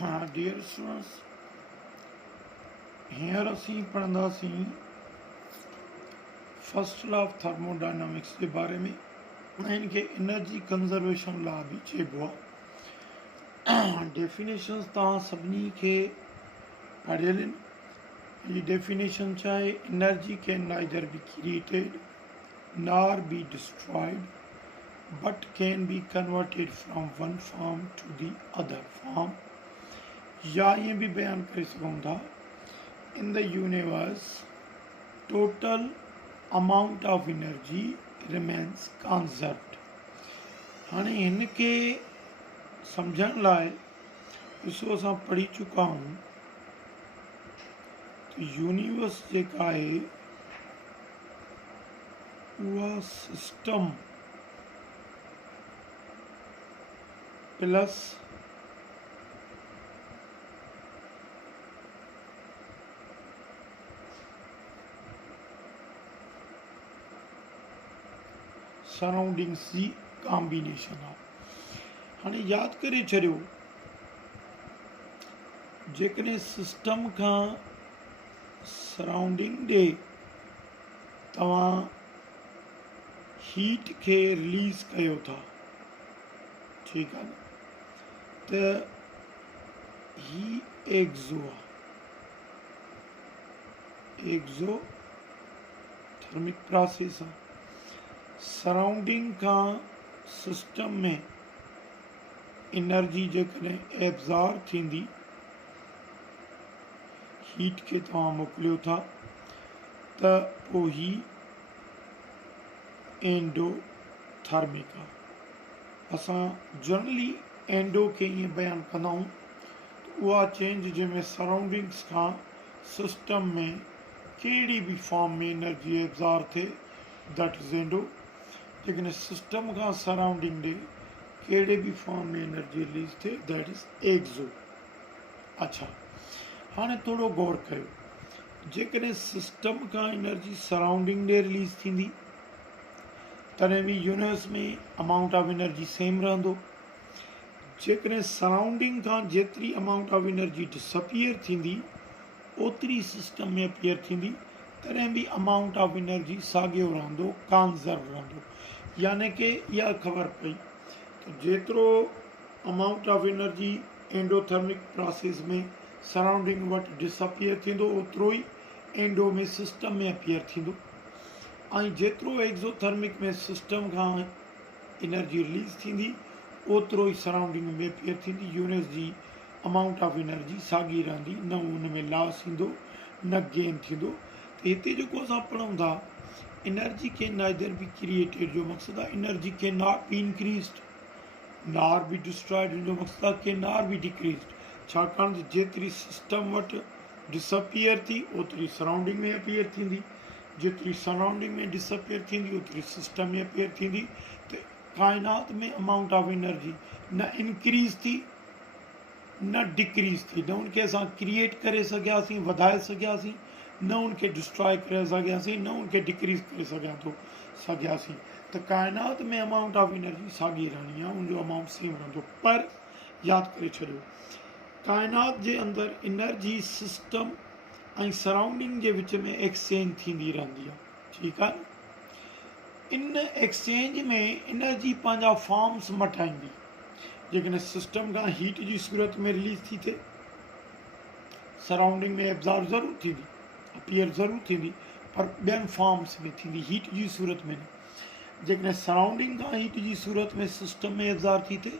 Dear students, हींअर असीं पढ़ंदासीं फर्स्ट लॉ ऑफ थर्मोडायनामिक्स के बारे में। इनके एनर्जी कंजर्वेशन लॉ भी चइबो आहे। डेफिनेशंस तव्हां सभिनी खे पढ़ियल आहिनि। ये डेफिनेशन छा आहे? Energy can neither be created nor be destroyed but can be converted from one form to the other form. या ईअं बि बयानु करे सघूं था, in the universe total amount of energy remains conserved। हाणे हिनखे सम्झण लाइ ॾिसो, असां पढ़ी चुका आहियूं त यूनिवर्स जेका आहे उहा सिस्टम प्लस सराउंडिंग्स जी कॉम्बिनेशन आहे। हाणे यादि करे छॾियो, जेकॾहिं सिस्टम खां सराउंडिंग ॾे तव्हां हीट खे रिलीज़ कयो था, ठीकु आहे न, त ही एक्ज़ो आहे, एक्ज़ो थर्मिक प्रोसेस आहे। सराउंडिंग खां सिस्टम में एनर्जी जेकॾहिं एब्ज़ॉर्ब थींदी, हीट खे तव्हां मोकिलियो था, त पोइ ही एंडोथर्मिक आहे। असां जनरली एंडो खे ईअं बयानु कंदा आहियूं त उहा चेंज जंहिंमें सराउंडिंग्स खां सिस्टम में कहिड़ी बि फॉर्म में एनर्जी एब्ज़ॉर्ब थिए, दैट इज़ एंडो। जेकॾहिं सिस्टम खां सराउंडिंग ॾे कहिड़े बि फॉर्म में एनर्जी रिलीज़ थिए, दैट इज़ एक्ज़ो। अच्छा, हाणे थोरो गौर कयो, जेकॾहिं सिस्टम खां एनर्जी सराउंडिंग ॾे रिलीज़ थींदी तॾहिं बि यूनिवर्स में अमाउंट ऑफ एनर्जी सेम रहंदो। जेकॾहिं सराउंडिंग खां जेतिरी अमाउंट ऑफ एनर्जी डिसअपियर थींदी ओतिरी सिस्टम में अपीयर थींदी, तॾहिं बि अमाउंट ऑफ एनर्जी साॻियो रहंदो, कॉन्ज़र्व रहंदो। यानी कि इहा ख़बर पई त जेतिरो amount of energy endothermic process में सराउंडिंग वटि डिसअपियर थींदो, ओतिरो ई एंडो में सिस्टम में अपीयर थींदो। ऐं जेतिरो एक्ज़ोथर्मिक में सिस्टम खां एनर्जी रिलीज़ थींदी, ओतिरो ई सराउंडिंग में अपीयर थींदी। यूनिवर्स जी अमाउंट ऑफ एनर्जी साॻी रहंदी, न उन में लॉस ईंदो न गेन थींदो। त हिते जेको असां पढ़ूं था, energy can neither be created, जो मक़सदु आहे energy can not be increased nor be destroyed, जो मक़सदु आहे कैन नॉट बी डिक्रीज़ड। छाकाणि त जेतिरी सिस्टम वटि डिसअपियर थी ओतिरी सराउंडिंग में अपीयर थींदी, जेतिरी सराउंडिंग में डिसअपियर थींदी ओतिरी सिस्टम में अपीयर थींदी। त काइनात में अमाउंट ऑफ एनर्जी न इंक्रीज़ थी न डिक्रीज़ थी, न उनखे असां क्रिएट करे सघियासीं, वधाए सघियासीं, न उनखे डिस्ट्रॉय करे सघियासीं, न उनखे डिक्रीज़ करे सघियासीं। त काइनात में अमाउंट ऑफ एनर्जी साॻी रहणी आहे, उनजो अमाउंट सेम रहंदो। पर यादि करे छॾियो, काइनात जे अंदरि एनर्जी सिस्टम ऐं सराउंडिंग जे विच में एक्सचेंज थींदी रहंदी आहे, ठीकु आहे। इन एक्सचेंज में एनर्जी पंहिंजा फॉर्म्स मटाईंदी। जेकॾहिं सिस्टम खां हीट जी सूरत में रिलीज़ थी थिए, सराउंडिंग में एब्ज़ॉर्ब ज़रूरु थींदी, अपीयर ज़रूरु थींदी, पर ॿियनि फॉर्म्स में थींदी, हीट जी सूरत में न। जेकॾहिं सराउंडिंग खां हीट जी सूरत में सिस्टम में एब्ज़ॉर्ब थी थिए,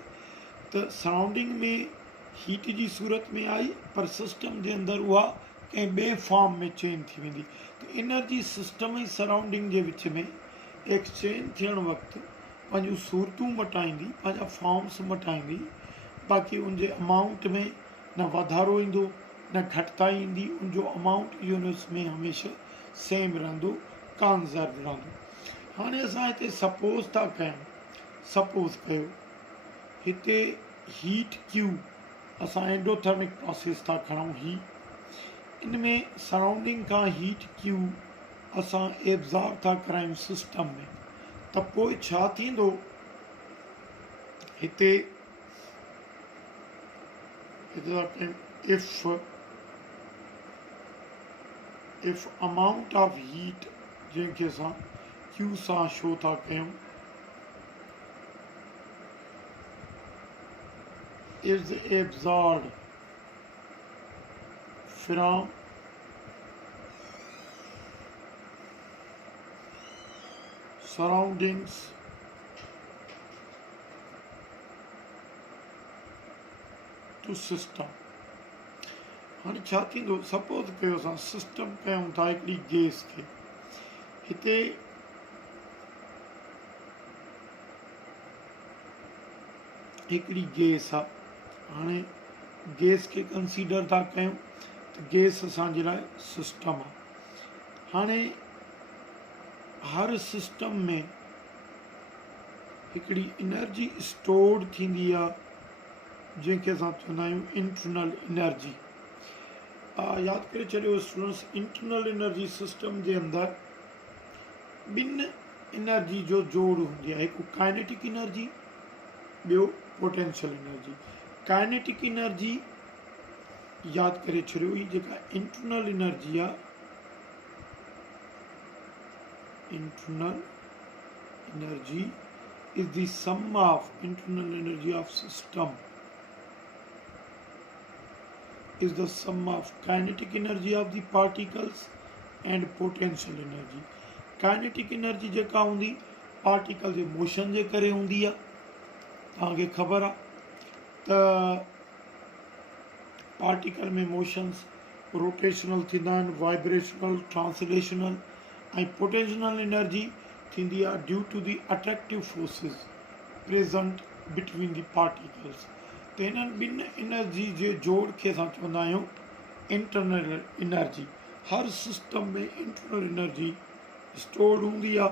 त सराउंडिंग में हीट जी सूरत में आई, पर सिस्टम जे अंदरि उहा कंहिं ॿिए फॉर्म में चेंज थी वेंदी। त एनर्जी सिस्टम ऐं सराउंडिंग जे विच में एक्सचेंज थियण वक़्तु पंहिंजूं सूरतूं मटाईंदी, पंहिंजा फॉर्म्स मटाईंदी। बाक़ी उनजे अमाउंट में न वाधारो ईंदो न घटिताई ईंदी, उनजो अमाउंट यूनिवर्स में हमेशह सेम रहंदो, कॉन्ज़र्व रहंदो। हाणे असां हिते सपोज़ था कयूं, सपोज़ कयो हिते हीट क्यू, असां एंडोथर्मिक प्रोसेस था खणूं, ही इन में सराउंडिंग खां हीट क्यू असां एब्ज़ॉर्ब था करायूं सिस्टम में, त पोइ छा थींदो? हिते था कयूं इफ अमाउंट ऑफ हीट जंहिंखे असां क्यू सां शो था कयूं is absorbed from surroundings to system। हाणे छा थींदो, सपोज कयो असां सिस्टम कयूं था हिकिड़ी गैस खे, हिते हिकिड़ी गैस आहे, हाणे गैस खे कंसीडर था कयूं त गैस असांजे लाइ सिस्टम आहे। हाणे हर सिस्टम में हिकिड़ी एनर्जी स्टोर्ड थींदी आहे जंहिंखे असां चवंदा आहियूं इंटरनल एनर्जी। यादि करे छॾियो स्टूडेंट्स, इंटरनल एनर्जी सिस्टम जे अंदरि ॿिनि एनर्जी जो जोड़ हूंदी आहे, हिकु काइनेटिक एनर्जी, ॿियो पोटेंशियल एनर्जी। काइनेटिक एनर्जी यादि करे छॾियो, ही जेका इंटरनल एनर्जी आहे, internal energy is the sum of internal energy of system is the sum of kinetic energy of the particles and potential energy। kinetic energy जेका हूंदी पार्टिकल जे मोशन जे करे हूंदी आहे, तव्हांखे ख़बर आहे त पार्टिकल में मोशन्स रोटेशनल थींदा आहिनि, वाइब्रेशनल, ट्रांसलेशनल, ऐं पोटेंशियल एनर्जी थींदी आहे due to the attractive forces present between the particles. त हिननि ॿिनि एनर्जी जे जोड़ खे असां चवंदा आहियूं इंटरनल एनर्जी। हर सिस्टम में इंटरनल एनर्जी स्टोर्ड हूंदी आहे।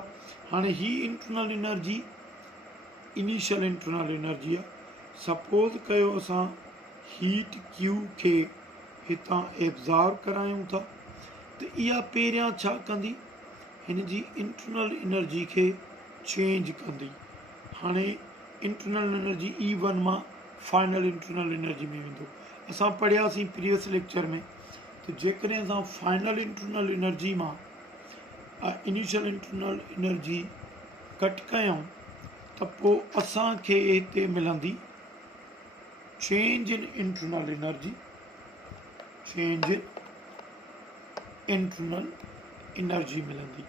हाणे ही internal energy initial internal energy आहे। सपोज कयो असां हीट क्यू खे हितां एब्ज़ॉर्ब करायूं था, त इहा पहिरियां छा कंदी, हिन जी इंटरनल एनर्जी खे चेंज कंदी। हाणे इंटरनल एनर्जी E1 मां फाइनल इंटरनल एनर्जी में वेंदो। असां पढ़ियासीं प्रीवियस लेक्चर में त जेकॾहिं असां फाइनल इंटरनल एनर्जी मां इनिशियल इंटरनल एनर्जी कट कयूं त पोइ असांखे हिते मिलंदी change in internal energy, change in internal energy मिलंदी।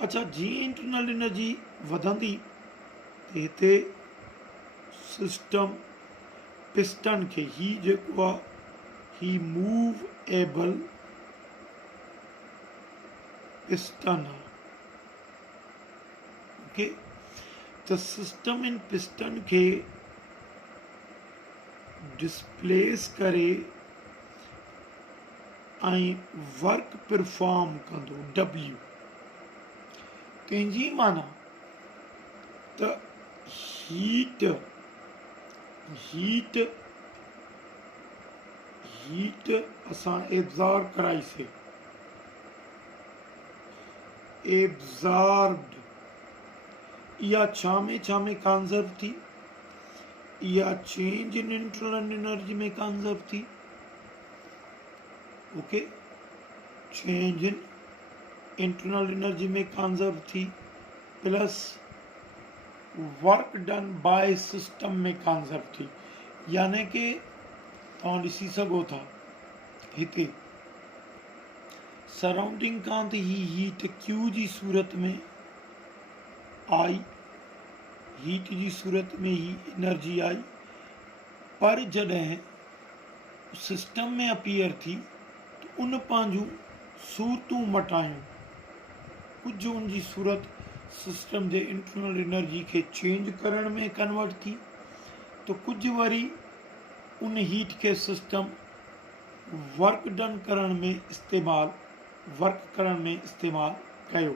अच्छा, जीअं इंटरनल एनर्जी वधंदी त हिते सिस्टम पिस्टन खे, ही जेको आहे ही मूवेबल पिस्टन आहे, ओके। त सिस्टम इन पिस्टन खे डिस्प्लेस करे ऐं वर्क परफॉर्म कंदो W। तंहिंजी माना त हीट असां एब्ज़ॉर्ब कराईसीं, एब्ज़ॉर्ब्ड, इहा छा में कंज़र्व थी, इहा चेंज इन इंटरनल एनर्जी में कंज़र्व थी, okay. Change in internal energy में कंज़र्व थी plus work done by system में कंज़र्व थी। यानी कि तव्हां ॾिसी सघो था हिते सराउंडिंग खां त ही हीट क्यू जी सूरत में आई, हीट जी सूरत में ही एनर्जी आई, पर जॾहिं सिस्टम में अपीयर थी त उन पंहिंजूं सूरतूं मटायूं, कुझु उन जी सूरत सिस्टम जे इंटरनल एनर्जी खे चेंज करण में कन्वर्ट थी, तो कुझु वरी उन हीट खे सिस्टम वर्क करण में इस्तेमालु कयो।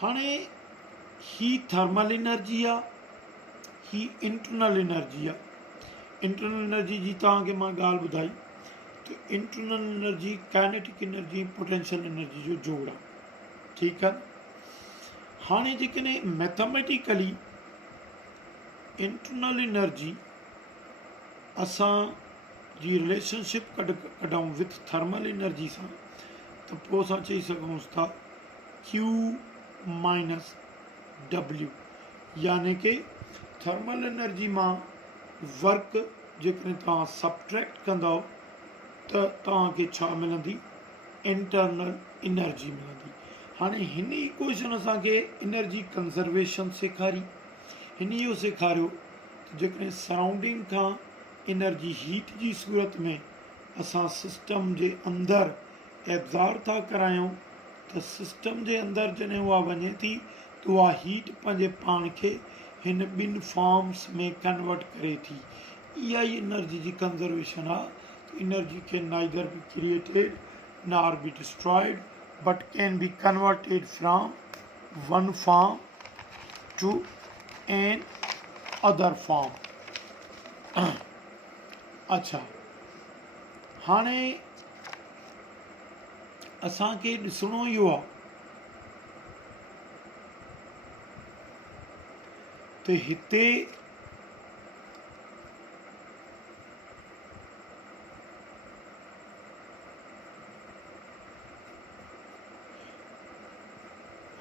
हाणे ही थर्मल एनर्जी आहे, ही इंटरनल एनर्जी आहे। इंटरनल एनर्जी जी तव्हांखे मां ॻाल्हि ॿुधाई त internal energy kinetic energy potential energy जो जोड़ आहे, ठीकु आहे। हाणे जेकॾहिं मैथमेटिकली इंटरनल एनर्जी असां जी रिलेशनशिप कढूं विथ थर्मल एनर्जी सां त पोइ असां चई सघूं था Q माइनस W, यानी कि थर्मल एनर्जी मां वर्क जेकॾहिं तव्हां सबट्रैक्ट कंदव त तव्हांखे छा मिलंदी, इंटरनल एनर्जी मिलंदी। हाणे हिन इक्वेशन असांखे एनर्जी कंज़र्वेशन सेखारी, हिन इहो सेखारियो त जेकॾहिं सराउंडिंग खां एनर्जी हीट जी सूरत में असां सिस्टम जे अंदरि एब्ज़ॉर्ब था करायूं त सिस्टम जे अंदरि जॾहिं उहा वञे थी त उहा हीट पंहिंजे पाण खे हिन ॿिनि फॉर्म्स में कन्वर्ट करे थी। इहा ई एनर्जी जी कंज़र्वेशन आहे। Energy can neither be created nor be destroyed but can be converted from one form to an other form। अच्छा, हाणे असांखे ॾिसणो इहो आहे त हिते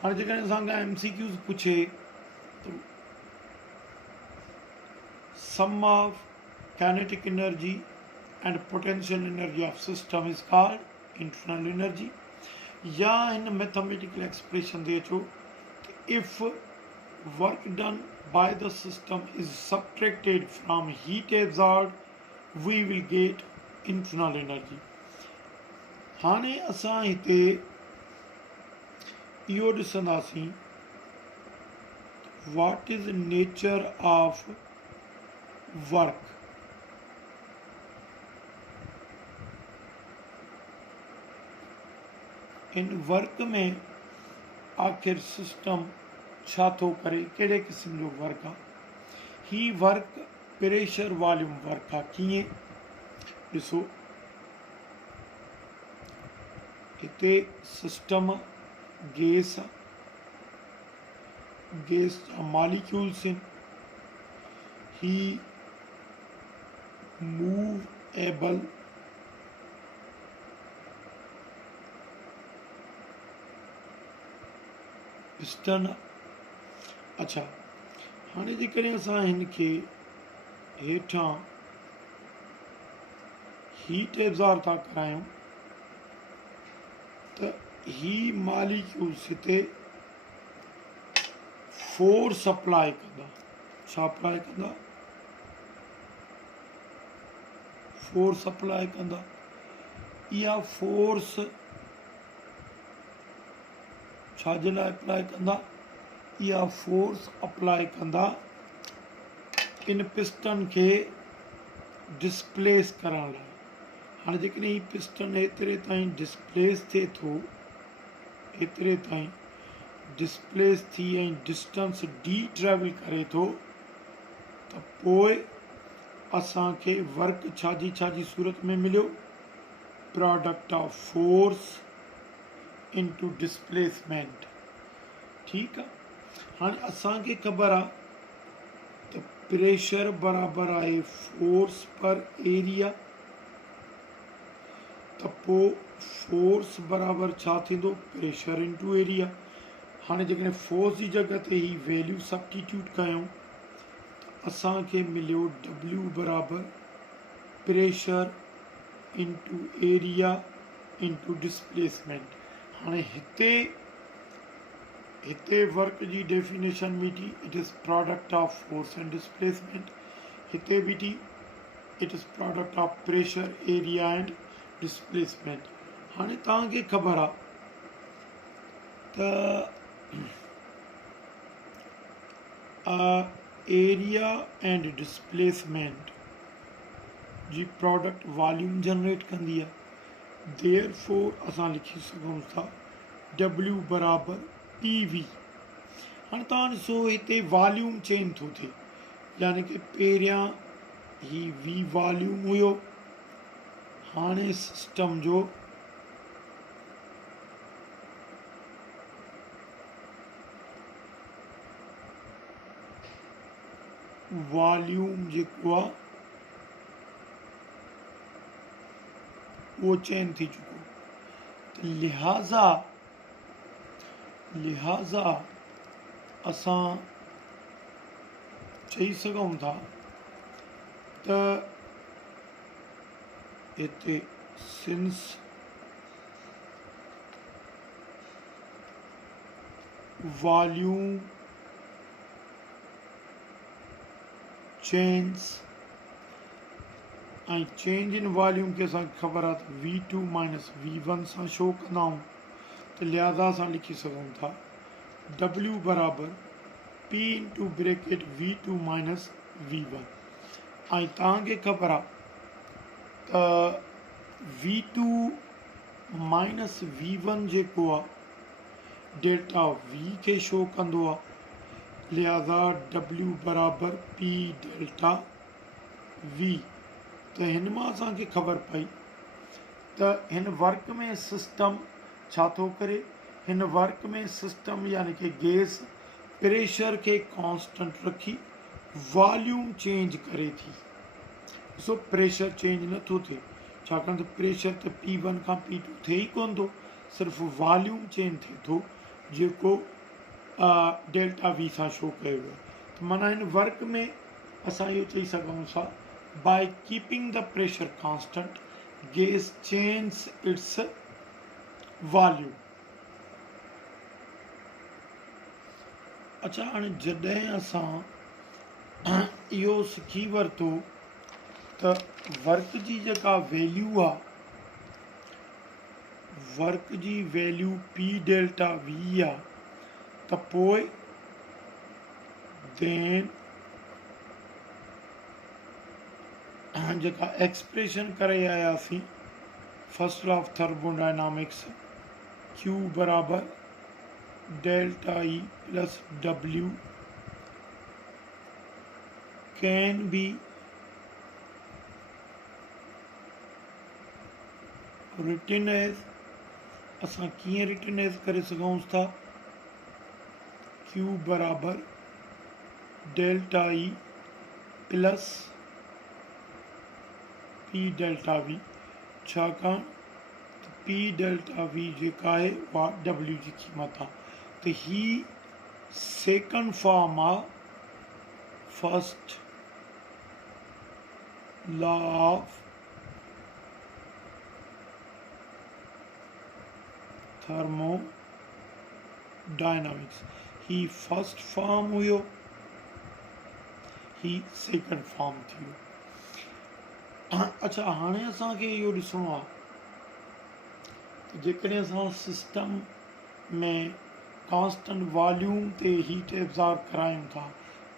हाणे जेकॾहिं असांखां MCQs पुछे त sum of kinetic energy and potential energy of system is called internal energy, या हिन मैथमेटिकल एक्सप्रेशन दे अचो if work done by the system is subtracted from heat absorbed we will get internal energy. हाणे असां हिते इहो ॾिसंदासीं what is nature of work. इन वर्क में आखिर सिस्टम छा थो करे, कहिड़े क़िस्म जो वर्क आहे। ही वर्क प्रेशर वॉल्यूम वर्क आहे। कीअं, ॾिसो हिते सिस्टम गैस आहे, गैस जा मॉलिक्यूल्स आहिनि, ही मूवेबल पिस्टन आहे। अच्छा, हाणे जेकॾहिं असां हिन खे हेठां हीट एब्ज़ॉर्ब था करायूं त ही मॉलिक्यूल्स हिते फोर्स अप्लाई कंदा। छा अप्लाई कंदा, फोर्स अप्लाई कंदा। इहा फोर्स छाजे लाइ अप्लाई कंदा, इहा फोर्स अप्लाई कंदा इन पिस्टन खे डिस्प्लेस करण लाइ। हाणे जेकॾहिं ही पिस्टन एतिरे ताईं डिस्प्लेस थिए थो, एतिरे ताईं डिस्प्लेस थी ऐं डिस्टेंस डी ट्रेवल करे थो त पोइ असांखे वर्क छाजी सूरत में मिलियो, product of force into displacement. ठीकु आहे, हाणे असांखे ख़बर आहे त प्रेशर बराबरि आहे फोर्स पर एरिया, त पोइ फोर्स बराबरि छा थींदो, प्रेशर इनटू एरिया। हाणे जेकॾहिं फोर्स जी जॻह ते ही वैल्यू सब्स्टिट्यूट कयूं त असांखे मिलियो W बराबरि pressure into area into displacement. हाणे हिते वर्क जी डेफिनेशन बीठी, it is product of force and displacement. हिते बीठी, it is product of pressure area and displacement. हाणे तव्हांखे ख़बर आहे त एरिया एंड डिस्प्लेसमेंट जी प्रोडक्ट वॉल्यूम जनरेट कंदी आहे। देयरफॉर असां लिखी सघूं था W बराबरि PV। हाणे तव्हां ॾिसो हिते वॉल्यूम चेंज थो थिए, यानी कि पहिरियां ही V वॉल्यूम हुयो, हाणे सिस्टम जो वॉल्यूम जेको आहे वो चेंज थी चुको। तो लिहाज़ा असां चई सघूं था त हिते सिंस वॉल्यूम चेंज ऐं चेंज इन वॉल्यूम के असांखे ख़बर आहे त V2 माइनस V1 सां शो कंदा आहियूं। त लिहाज़ा असां लिखी सघूं था W बराबरि P into bracket V2 minus V1। ऐं तव्हांखे ख़बर आहे त V2 माइनस V1 जेको आहे डेल्टा V खे शो कंदो आहे। लिहाज़ा W बराबरि P डेल्टा V। त हिन मां असांखे ख़बर पई त हिन वर्क में सिस्टम छा थो करे। हिन वर्क में सिस्टम यानी कि गैस प्रेशर खे कॉन्स्टेंट रखी वॉल्यूम चेंज करे थी। सो प्रेशर चेंज नथो थिए छाकाणि त प्रेशर त P1 खां P2 थिए ई कोन थो, सिर्फ़ु वॉल्यूम चेंज थिए थो जेको डेल्टा V सां शो कयो वियो। त माना हिन वर्क में असां इहो चई सघूं था by keeping the pressure constant gas changes its volume। अच्छा हाणे जॾहिं असां इहो सिखी वरितो त वर्क जी जेका वैल्यू आहे, वर्क जी वैल्यू P डेल्टा V आहे, त पोइ देन जेका एक्सप्रेशन करे आयासीं first law of thermodynamics Q बराबरि delta E plus W can be written as, असां कीअं रिटन एज करे सघूं था Q बराबरि delta E plus P delta V। छाकाणि त P डेल्टा V जेका आहे उहा W जी क़ीमत आहे। त ही सेकंड फॉर्म आहे first law of thermodynamics. He first form हुयो, ही सेकंड फॉर्म थियो। अच्छा हाणे असांखे इहो ॾिसणो आहे त जेकॾहिं असां सिस्टम में कॉन्स्टेंट वॉल्यूम ते हीट एब्ज़ॉर्ब करायूं था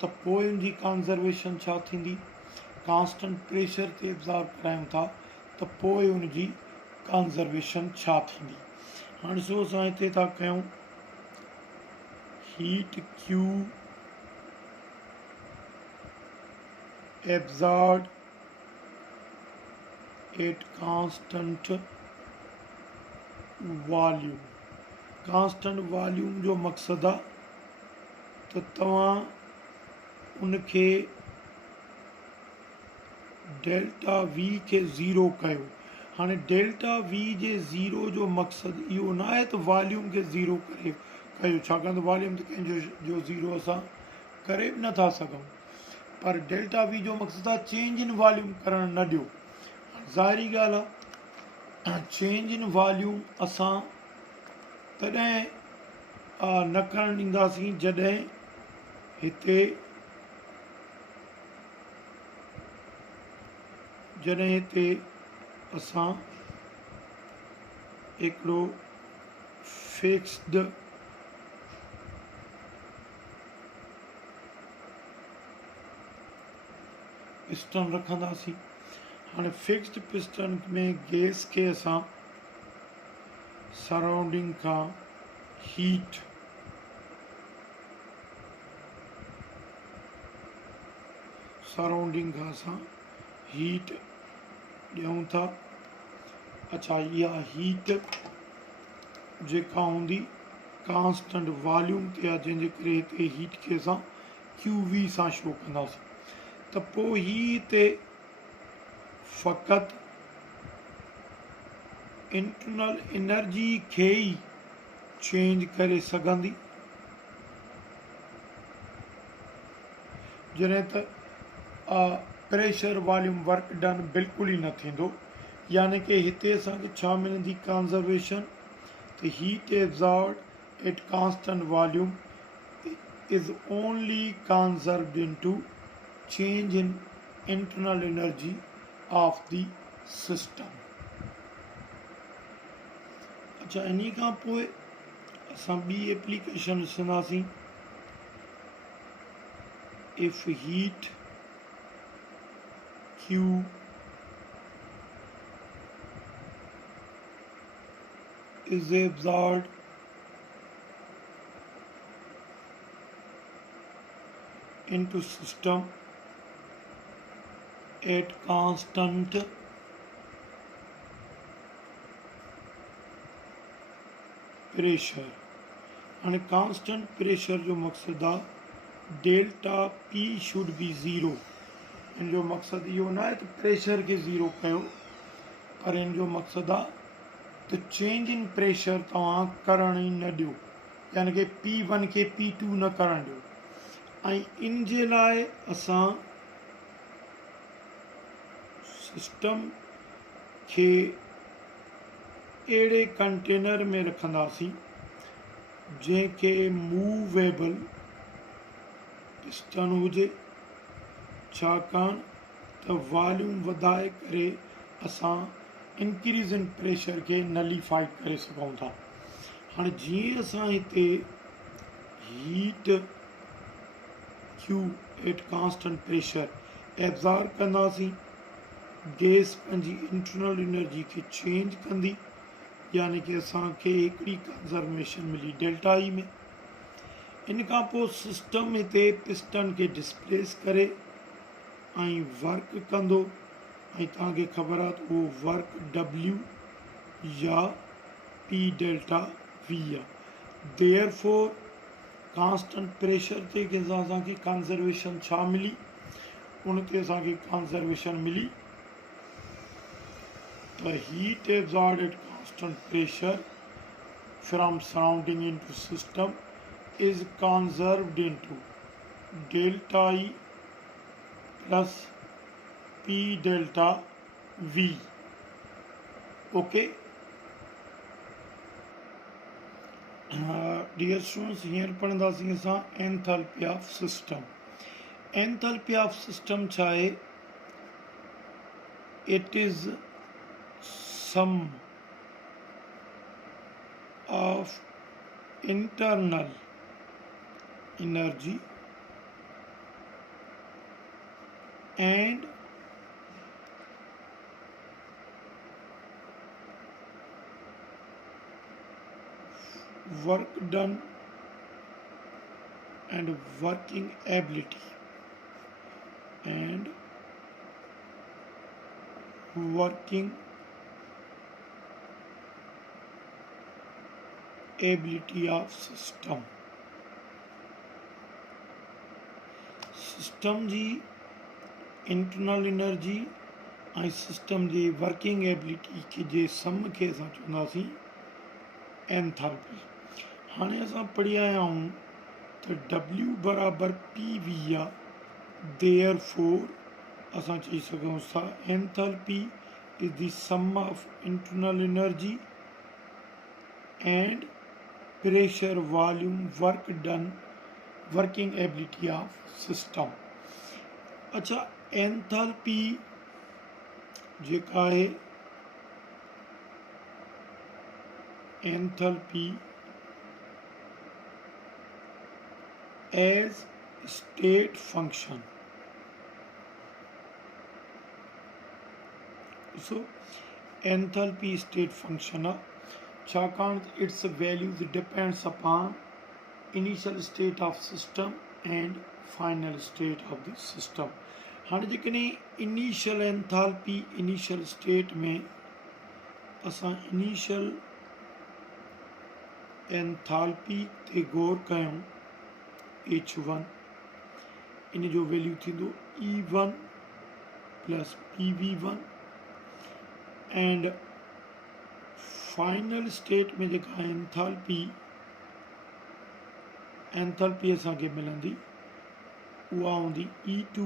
त पोइ उनजी कंज़र्वेशन छा थींदी। कॉन्स्टेंट प्रेशर ते एब्ज़ॉर्ब करायूं था त पोइ उनजी कंज़र्वेशन छा थींदी। हाणे ॾिसो असां हिते था कयूं heat Q absorb at constant volume. Constant volume जो मक़सदु आहे त तव्हां उनखे डेल्टा V खे ज़ीरो कयो। हाणे डेल्टा V जे ज़ीरो जो मक़सदु इहो न आहे त वॉल्यूम खे ज़ीरो करे कयो, छाकाणि त वॉल्यूम त कंहिंजो ज़ीरो असां करे बि नथा सघूं, पर डेल्टा V जो मक़सदु आहे चेंज इन वॉल्यूम करणु न ॾियो। ज़ाहिरी ॻाल्हि आहे चेंज इन वॉल्यूम असां तॾहिं न करणु ॾींदासीं जॾहिं हिते असां हिकिड़ो फिक्स्ड पिस्टन रखंदासीं। हाणे फिक्स्ड पिस्टन में गैस खे असां सराउंडिंग खां हीट ॾियूं था। अच्छा इहा हीट जेका हूंदी कांस्टेंट वॉल्यूम ते आहे, जंहिंजे करे हिते हीट खे असां QV सां शो कंदासीं। त पोइ ही हिते फ़क़ति इंटरनल एनर्जी खे ई चेंज करे सघंदी, जॾहिं त प्रेशर वॉल्यूम वर्क डन बिल्कुलु ई न थींदो। यानी कि हिते असांखे छा मिलंदी कंजर्वेशन, त heat absorbed at constant volume is only conserved into change in internal energy of the system. अच्छा, इन्ही खां पोइ असां ॿी एप्लीकेशन ॾिसंदासीं। If heat Q is absorbed into system at constant pressure, and constant pressure जो मकसद आहे डेल्टा P should be 0। इन जो मकसद इहो न आहे त प्रेशर खे ज़ीरो कयो, पर इन जो मकसद आहे त चेंज इन प्रेशर तव्हां करण ई न ॾियो, यानी कि P1 खे P2 न करणु ॾियो। ऐं इन जे लाइ असां सिस्टम खे अहिड़े कंटेनर में रखंदासीं जंहिंखे मूवेबल पिस्टन हुजे, छाकाणि त वॉल्यूम वधाए करे असां इंक्रीज़ इन प्रेशर खे नलीफाई करे सघूं था। हाणे जीअं असां हिते heat Q eight constant pressure absorb कंदासीं, गैस पंहिंजी इंटरनल एनर्जी खे चेंज कंदी, यानी कि असांखे हिकिड़ी कंजर्वेशन मिली डेल्टा ई में। इन खां पोइ सिस्टम हिते पिस्टन खे डिस्प्लेस करे ऐं वर्क कंदो, ऐं तव्हांखे ख़बर आहे त उहो वर्क W या P डेल्टा V आहे। देयरफॉर कांस्टेंट प्रेशर ते असांखे कंजर्वेशन छा मिली, उन ते असांखे कंजर्वेशन मिली त heat absorbed at constant pressure from surrounding into system is conserved into delta E plus P delta V। Okay dear students, हींअर पढ़ंदासीं असां enthalpy of system. Enthalpy of system छा आहे? It is sum of internal energy and work done and working ability and working ability of system। System जी internal energy ऐं system जी working ability के जे सम खे असां चवंदासीं एंथैल्पी। हाणे असां पढ़ी आया आहियूं त W बराबरि PV आहे। देयरफॉर असां चई सघूं था enthalpy is the sum of internal energy and pressure volume work done working ability of system. अच्छा, एंथैल्पी जेका आहे, enthalpy as state function. So enthalpy state function आहे, छाकाणि त its values depends upon initial state of system and final state of the system. हाँ, जेकॾहिं initial enthalpy initial state में असां इनिशियल एंथैल्पी ते गौर कयूं, H1 इन जो वैल्यू थींदो E1 plus PV1 and final state में जेका एंथैल्पी असांखे मिलंदी उहा हूंदी E2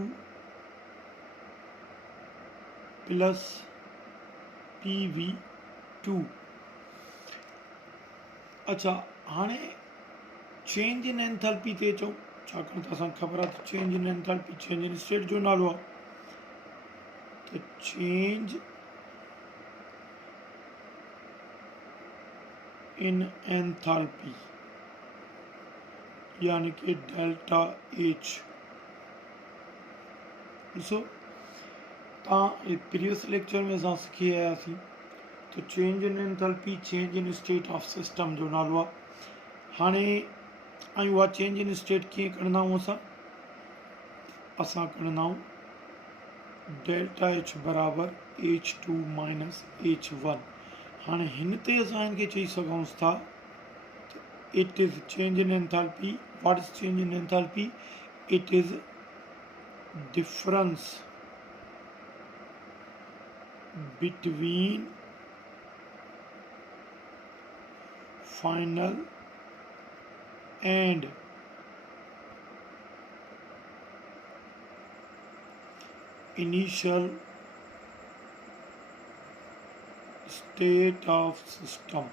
प्लस PV2। अच्छा, हाणे चेंज इन एंथैल्पी ते अचूं, छाकाणि त असांखे ख़बर आहे त change in enthalpy change in state जो नालो आहे। त चेंज इन एंथैल्पी यानी कि डेल्टा H। ॾिसो, तव्हां प्रीवियस लेक्चर में असां सिखी आयासीं तो change in enthalpy change in state of system जो नालो आहे। हाणे ऐं उहा चेंज इन स्टेट कीअं कढंदा आहियूं असां कढंदा आहियूं डेल्टा H बराबरि H2 माइनस H1। हाणे हिन ते असां हिनखे चई सघूं था it is change in enthalpy। what is change in enthalpy? It is difference between final and initial state of system।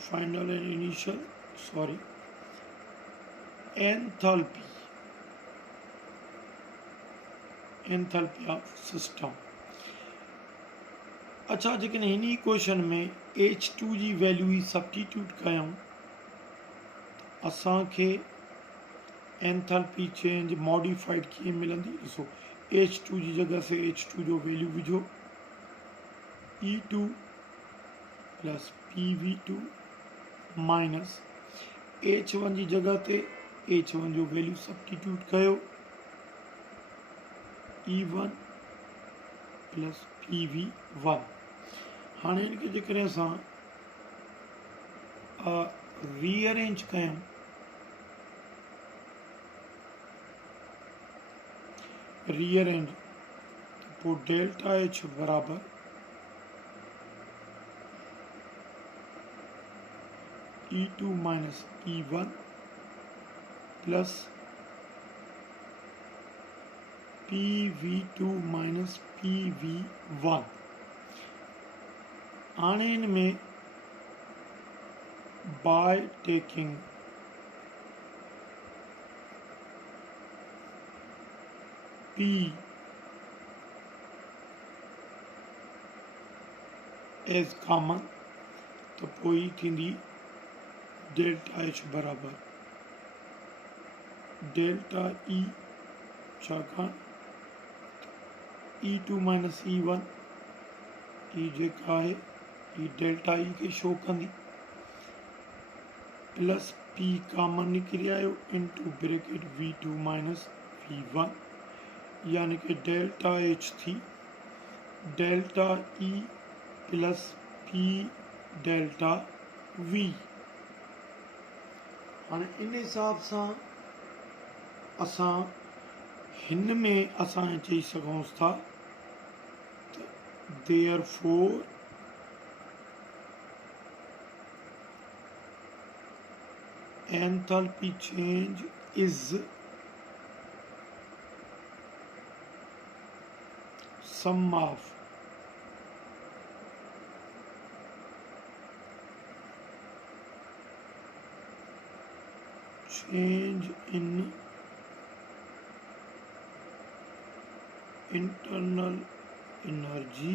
final and initial enthalpy of system। अच्छा, जेकॾहिं हिन इक्वेशन में H2 जी वैल्यू ही सब्स्टिट्यूट कयूं असांखे एंथैल्पी चेंज मॉडिफाइड कीअं मिलंदी। ॾिसो, H2 जी जगह से H2 जो वैल्यू विझो E2 plus PV2 minus H1 जी जगह ते H1 जो वैल्यू सब्स्टिट्यूट कयो E1 प्लस PV1। हाणे इनके जेकॾहिं असां रीअरेंज कयूं तो पोइ डेल्टा H बराबरि E2 minus E1 plus PV2 minus PV1। हाणे इनमें by taking P as common तो पोइ थींदी डेल्टा H बराबर डेल्टा E, छाकाणि E2 माइनस E1 ई जेका है ये डेल्टा E के शो कंदी प्लस P कॉमन निकिरी आयो into bracket V2 minus V1 यानी कि डेल्टा H थी delta E plus P delta V। हाणे इन हिसाब सां असां हिन में असां चई सघूं था therefore enthalpy change is sum of change in internal energy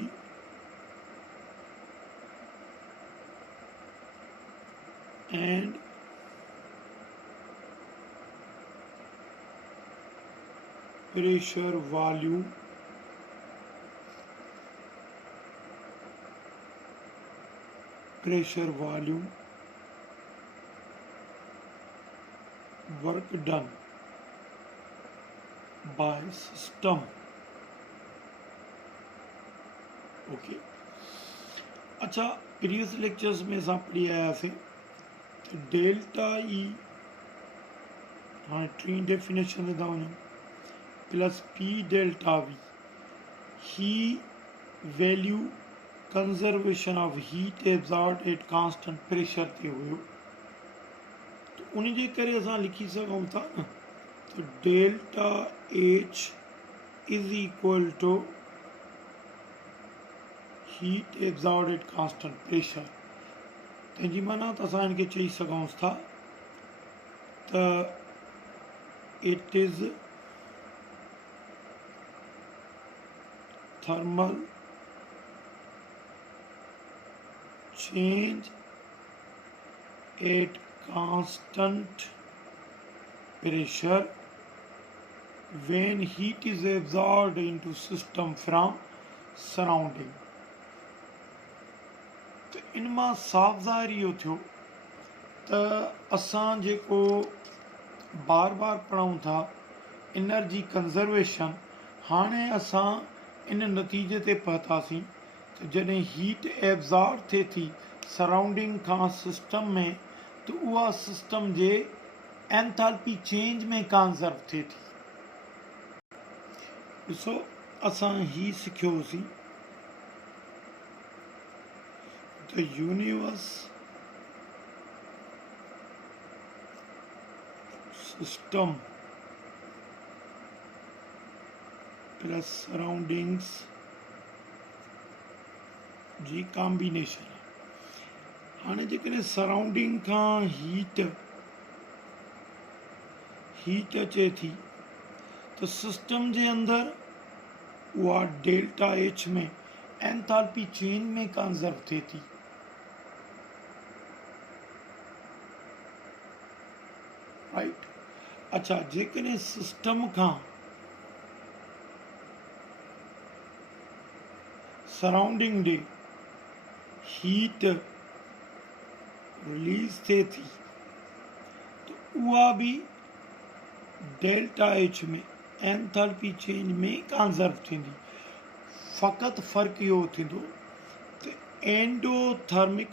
and pressure volume work done by system। Okay, अच्छा, प्रीवियस लेक्चर्स में असां पढ़ी आयासीं तो डेल्टा E हाँ 3 डेफिनेशन था वञूं plus P delta V he value conservation of heat absorb at constant pressure ते हुयो। तो उन जे करे असां लिखी सघूं था न, तो delta H is equal to heat absorb at constant pressure. तंहिंजी माना त असां इनखे चई सघूं था त it is thermal change at constant pressure when heat is absorbed into system from surrounding। तो इन मां साफ़ ज़ाहिर इहो थियो त असां जेको बार बार पढ़ूं था एनर्जी कंजर्वेशन, हाणे असां इन नतीजे ते पहुतासीं त जॾहिं हीट एब्जॉर्ब थिए थी सराउंडिंग खां सिस्टम में, त उहा सिस्टम जे एंथैल्पी चेंज में कंजर्व थिए थी। ॾिसो असां ही सिखियोसीं the universe system plus surroundings जी कॉम्बिनेशन है। हाँ जेकॾहिं सराउंडिंग खां हीट अचे थी तो सिस्टम जे अंदर उहा डेल्टा एच में एंथैल्पी चेंज में कंजर्व थिए थी। राइट। अच्छा, जेकॾहिं सिस्टम खां सराउंडिंग ॾे हीट रिलीज थिए थी तो उहा भी डेल्टा एच में एंथैल्पी चेंज में कंजर्व थींदी। फ़क़ति फ़र्क़ु इहो थींदो त एंडोथर्मिक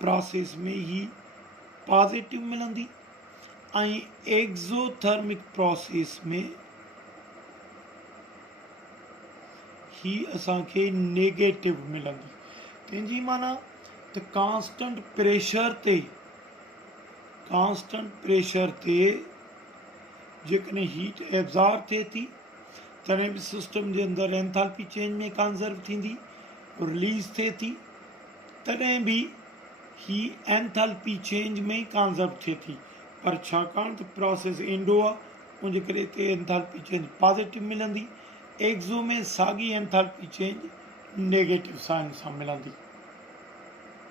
प्रोसेस में ही पॉजिटिव मिलंदी ऐं एक्ज़ोथर्मिक प्रोसेस में ही असांखे नेगेटिव मिलंदी। तंहिंजी माना त कांस्टेंट प्रेशर ते जेकॾहिं हीट एब्जॉर्ब थिए थी तॾहिं बि सिस्टम जे अंदरि एंथैल्पी चेंज में कंजर्व थींदी, रिलीज़ थिए थी तॾहिं बि ही एंथैल्पी चेंज में कंजर्व थिए थी। पर छाकाणि त प्रोसेस एंडो आहे उनजे करे हिते एंथैल्पी चेंज पॉजिटिव मिलंदी, एक्ज़ो में साॻी एंथैल्पी चेंज नेगेटिव साइन सां मिलंदी।